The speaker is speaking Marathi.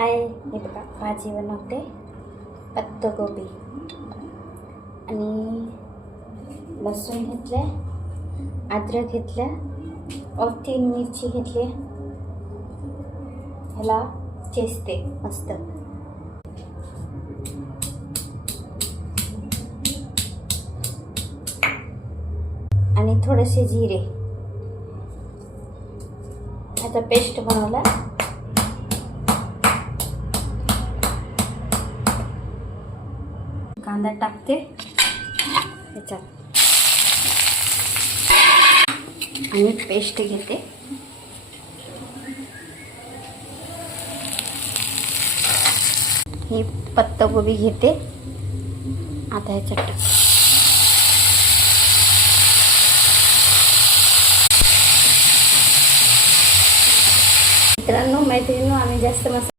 हाय, हे बघा भाजी बनवते पत्ताकोबी आणि लसूण घेतले, अद्रक घेतलं और 3 मिरची घेतली. ह्याला चेचते मस्त. आणि थोडेसे जिरे. ह्याचा पेस्ट बनवला. कांदा टाकते ह्याच्यात आणि पेस्ट घेते. ही पत्ताकोबी घेते आता ह्याच्यात टाकते. मित्रांनो, मैत्रिणींनो, आम्ही जास्त मसाला